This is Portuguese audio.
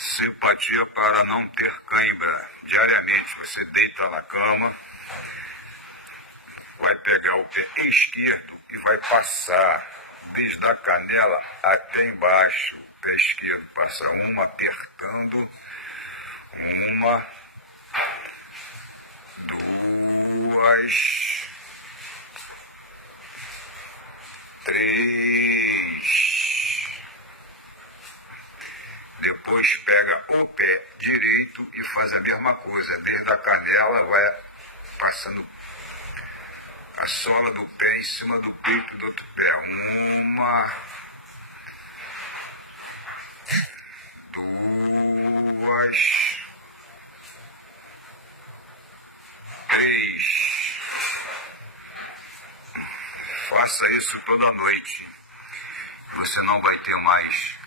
Simpatia para não ter cãibra. Diariamente você deita na cama, vai pegar o pé esquerdo e vai passar desde a canela até embaixo. O pé esquerdo passa uma apertando, uma, duas, três. Depois pega o pé direito e faz a mesma coisa. Desde a canela vai passando a sola do pé em cima do peito do outro pé. Uma, duas, três. Faça isso toda noite. Você não vai ter mais